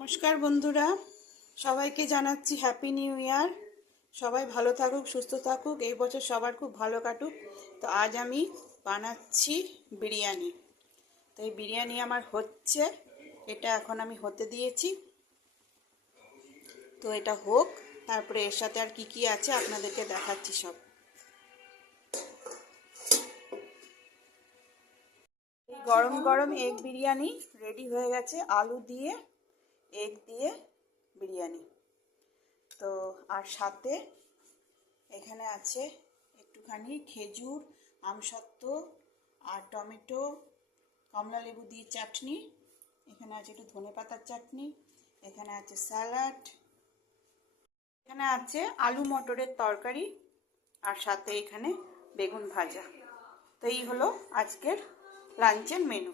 নমস্কার বন্ধুরা, সবাইকে জানাচ্ছি হ্যাপি নিউ ইয়ার। সবাই ভালো থাকুক, সুস্থ থাকুক, এই বছর সবার খুব ভালো কাটুক। তো আজ আমি বানাচ্ছি বিরিয়ানি। তো এই বিরিয়ানি আমার হচ্ছে, এটা এখন আমি হতে দিয়েছি। তো এটা হোক, তারপরে এর সাথে আর কি কি আছে আপনাদেরকে দেখাচ্ছি সব। গরম গরম এগ বিরিয়ানি রেডি হয়ে গেছে, আলু দিয়ে এগ দিয়ে বিরিয়ানি। তো আর সাথে এখানে আছে একটুখানি খেজুর, আমসত্ত্ব আর টমেটো, কমলা লেবু দিয়ে চাটনি। এখানে আছে একটু ধনেপাতার চাটনি, এখানে আছে স্যালাড, এখানে আছে আলু মটরের তরকারি, আর সাথে এখানে বেগুন ভাজা। তো এই হলো আজকের লাঞ্চের মেনু।